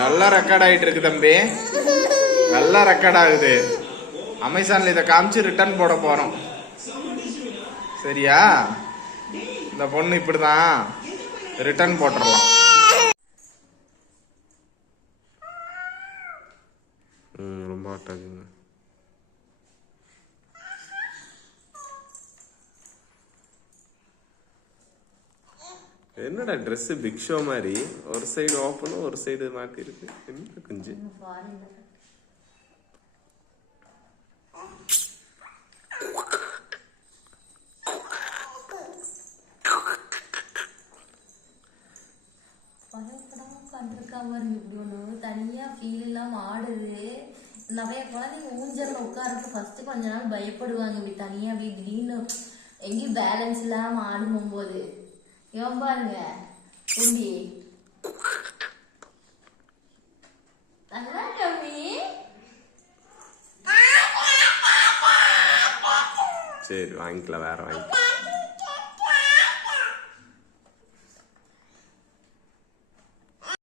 நல்லா ரெக்கார்ட் ஆயிட்டு இருக்கு தம்பி. நல்லா ரெக்கார்ட் ஆகுது. அமேசானில் இதை காமிச்சு ரிட்டர்ன் போட போகிறோம் சரியா? இந்த பொண்ணு இப்படி தான் ரிட்டர்ன் போட்டுடலாம் ரொம்ப ஆட்டாதுங்க என்னடா Dress பிக் ஷோ மாதிரி? ஒரு சைடு ஓப்பனும் ஒரு சைடு மாட்டி இருக்கு. என்ன குஞ்சு? படப்படமா உட்காந்துருக்கா பாருங்க இப்படி ஃபீல் இல்லாமல் ஆடுது. நிறைய குழந்தைங்க ஊஞ்சலில் உட்காரப்ப ஃபர்ஸ்ட் கொஞ்ச நாள் பயப்படுவாங்க. இப்படி தனியா அப்படி திடீர்னு எங்கேயும் பேலன்ஸ் இல்லாம ஆடும் போது இவன் பாருங்க தும்பி. நல்லா தம்பி. சரி வாங்கிக்கலாம் வேற வாங்கிக்கலாம்.